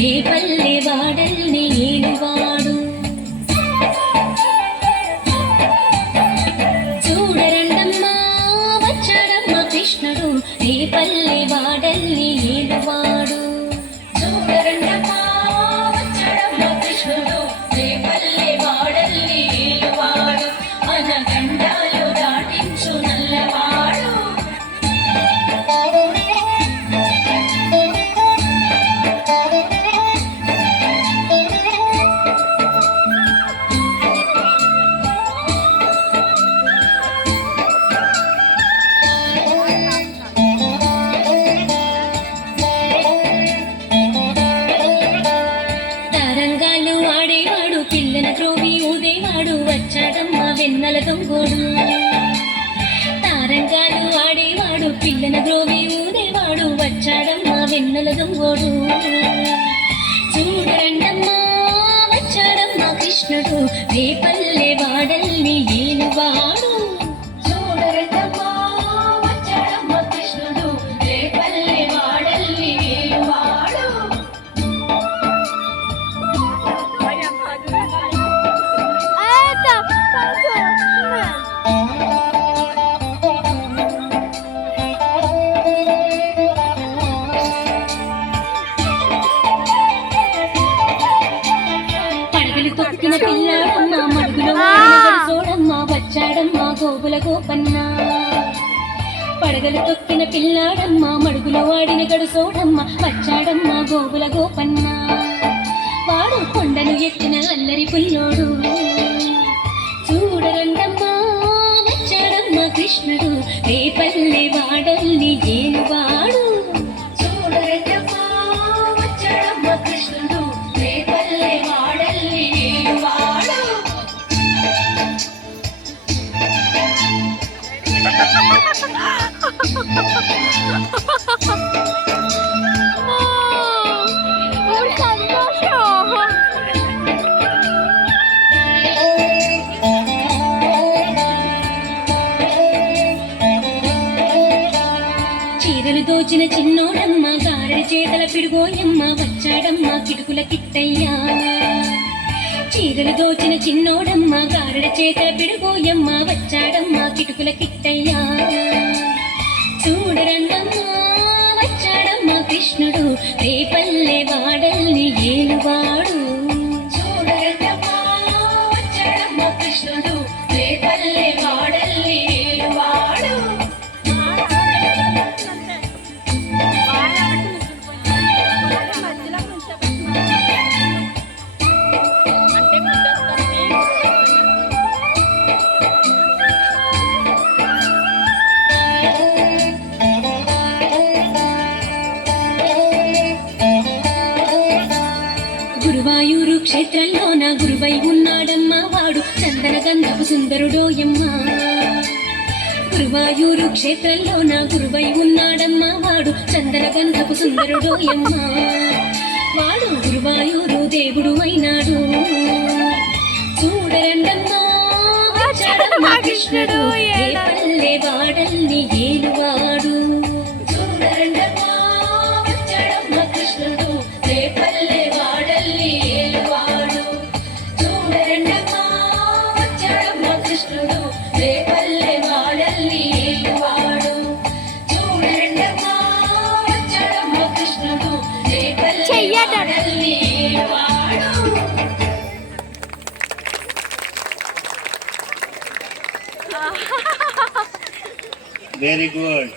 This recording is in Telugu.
రేపల్లె వాడల్ని ఏలువాడు. చూడరండమ్మా వచ్చాడమ్మా కృష్ణుడు, రేపల్లె వాడల్ని ఏలువాడు. చూడరండమ్మా వచ్చాడమ్మా కృష్ణుడు, రేపల్లె వాడల్ని ఏలువాడు. మన గండాలు దాటించు నల్లవాడు. తరంగాలు ఆడేవాడు, పిల్లల త్రోవి ఊదేవాడు, వచ్చాడమ్మా వెన్నెల దొంగోడు. తారంగాలు ఆడేవాడు, పిల్లల త్రోవి ఊదేవాడు, వచ్చాడమ్మా వెన్నెల దొంగోడు. చూడరండమ్మా వచ్చాడమ్మా కృష్ణుడు, రేపల్లె వాడల్ని ఏలువాడు. చూడరండమ్మా వచ్చాడమ్మా కృష్ణుడు, రేపల్లె వాడల్ని ఏలువాడు. పడగలు తొక్కిన పిల్లాడమ్మా, మడుగులో చూడమ్మా, వచ్చాడమ్మా గోగుల గోపన్న. పడగలు తొక్కిన పిల్లాడమ్మా, మడుగులో వాడిన గడుసోడమ్మా, వచ్చాడమ్మా గోగుల గోపన్న. వాడు కొండను ఎత్తిన అల్లరి పుల్లోడు. చూడరండమ్మా వచ్చాడమ్మా కృష్ణుడు, రేపల్లె వాడల్ని ఏలువాడు. చూడరండమ్మా వచ్చాడమ్మా కృష్ణుడు, రేపల్లె వాడల్ని ఏలువాడు. చీరలు దోచిన చిన్నోడమ్మ, గారెడి చేతల పిడుగోయమ్మ, వచ్చాడమ్మ కిటుకుల కిట్టయ్యా. చీరలు దోచిన చిన్నోడమ్మ, గారెడి చేతల పిడుగోయమ్మ, వచ్చాడమ్మ కిటుకుల కిట్టయ్యా. చూడరండమ్మా వచ్చాడమ్మా కృష్ణుడు, రేపల్లె వాడల్ని ఏలువాడు. చూడరండమ్మా వచ్చాడమ్మా కృష్ణుడు, రేపల్లె వాడల్ని ఏలువాడు. గురువాయూరు క్షేత్రంలోన గురువై ఉన్నాడమ్మా వాడు, చందన గంధపు సుందరుడోయమ్మా. గురువాయూరు క్షేత్రంలోన గురువై ఉన్నాడమ్మా వాడు, చందన గంధపు సుందరుడోయమ్మా. వాడు గురువాయూరు దేవుడు అయినాడు. చూడరండమ్మా వచ్చాడమ్మా కృష్ణుడు, రేపల్లె వాడల్ని ఏలువాడు. చూడరండమ్మా వచ్చాడమ్మా కృష్ణుడు, రేపల్లె వాడల్ని ఏలువాడు. చూడరండమ్మా వచ్చాడమ్మా కృష్ణుడు, రేపల్లె వాడల్ని ఏలువాడు. చూడరండమ్మా వచ్చాడమ్మా కృష్ణుడు, రేపల్లె వాడల్ని ఏలువాడు. Very good.